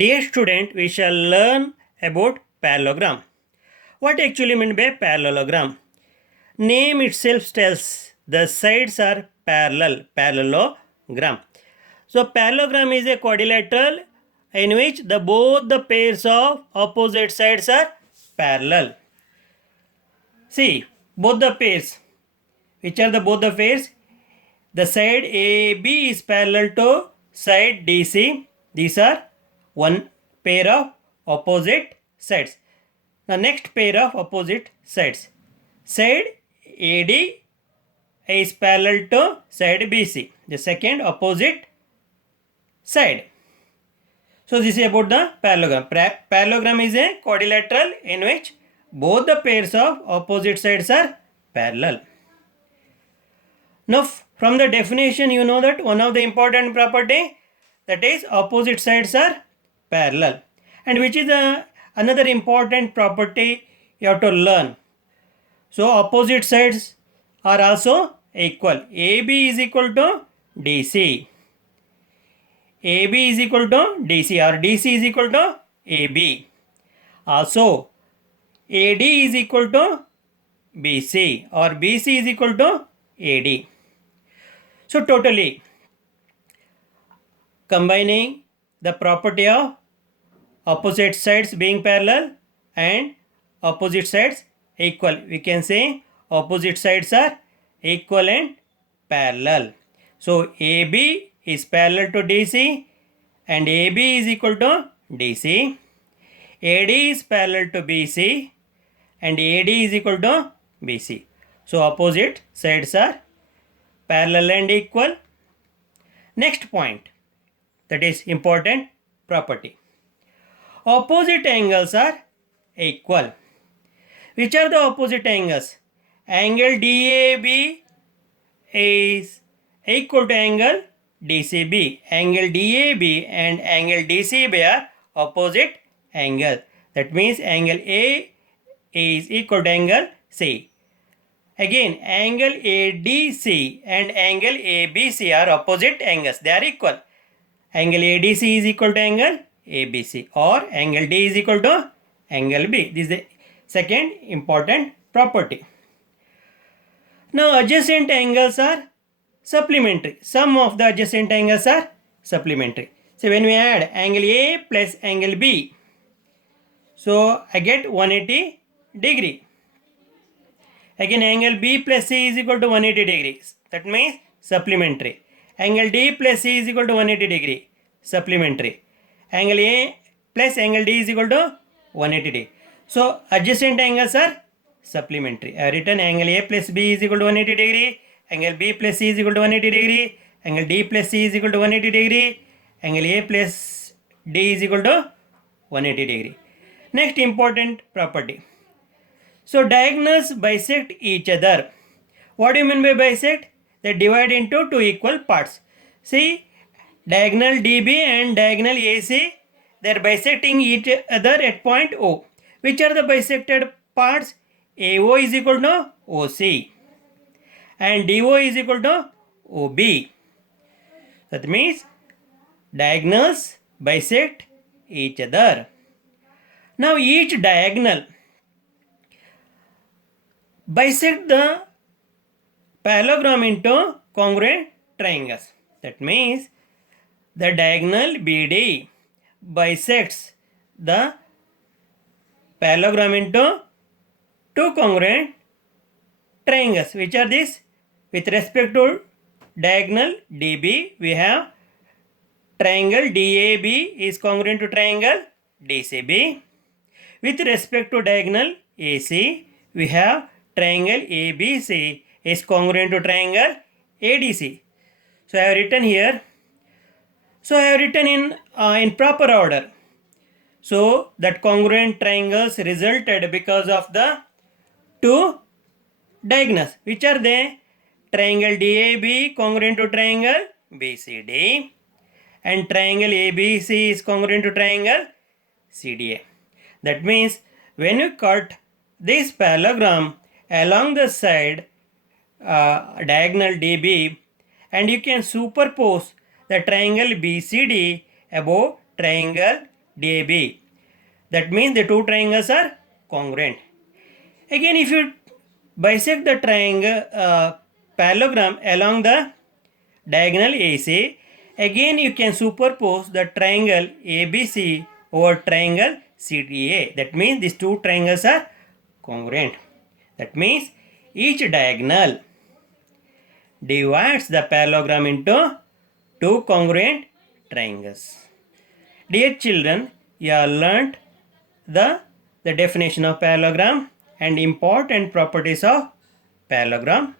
Dear student, we shall learn about parallelogram. What actually meant by parallelogram? Name itself tells the sides are parallel, parallelogram. So parallelogram is a quadrilateral in which both the pairs of opposite sides are parallel. See, both the pairs. Which are both the pairs? The side AB is parallel to side DC. These are one pair of opposite sides. The next pair of opposite sides. Side AD is parallel to side BC. The second opposite side. So this is about the parallelogram. Parallelogram is a quadrilateral in which both the pairs of opposite sides are parallel. Now from the definition you know that one of the important property, that is opposite sides are parallel, and which is another important property you have to learn. So opposite sides are also equal. AB is equal to DC. AB is equal to DC or DC is equal to AB. Also AD is equal to BC or BC is equal to AD. So totally combining the property of opposite sides being parallel and opposite sides equal, we can say opposite sides are equal and parallel. So AB is parallel to DC and AB is equal to DC. AD is parallel to BC and AD is equal to BC. So opposite sides are parallel and equal. Next point, that is important property. Opposite angles are equal. Which are the opposite angles? Angle DAB is equal to angle DCB. Angle DAB and angle DCB are opposite angles. That means angle A is equal to angle C. Again, angle ADC and angle ABC are opposite angles. They are equal. Angle ADC is equal to angle ABC or angle D is equal to angle B. This is the second important property. Now adjacent angles are supplementary. Sum of the adjacent angles are supplementary. So when we add angle A plus angle B, so I get 180 degree. Again angle B plus C is equal to 180 degrees. That means supplementary. Angle D plus C is equal to 180 degree. Supplementary. Angle A plus angle D is equal to 180 degree. So adjacent angles are supplementary. I have written angle A plus B is equal to 180 degree. Angle B plus C is equal to 180 degree. Angle D plus C is equal to 180 degree. Angle A plus D is equal to 180 degree. Next important property. So diagonals bisect each other. What do you mean by bisect? They divide into two equal parts. See, diagonal DB and diagonal AC, they are bisecting each other at point O. Which are the bisected parts? AO is equal to OC and DO is equal to OB. That means diagonals bisect each other. Now each diagonal bisect the parallelogram into congruent triangles. That means the diagonal BD bisects the parallelogram into two congruent triangles. Which are these? With respect to diagonal DB, we have triangle DAB is congruent to triangle DCB. With respect to diagonal AC, we have triangle ABC is congruent to triangle ADC. So I have written here. So I have written in proper order. So that congruent triangles resulted because of the two diagonals. Which are they? Triangle DAB congruent to triangle BCD and triangle ABC is congruent to triangle CDA. That means when you cut this parallelogram along the side diagonal DB and you can superpose the triangle BCD above triangle DAB. That means the two triangles are congruent. Again, if you bisect the triangle parallelogram along the diagonal AC, again you can superpose the triangle ABC over triangle CDA. That means these two triangles are congruent. That means each diagonal divides the parallelogram into two congruent triangles. Dear children, you have learnt the definition of parallelogram and important properties of parallelogram.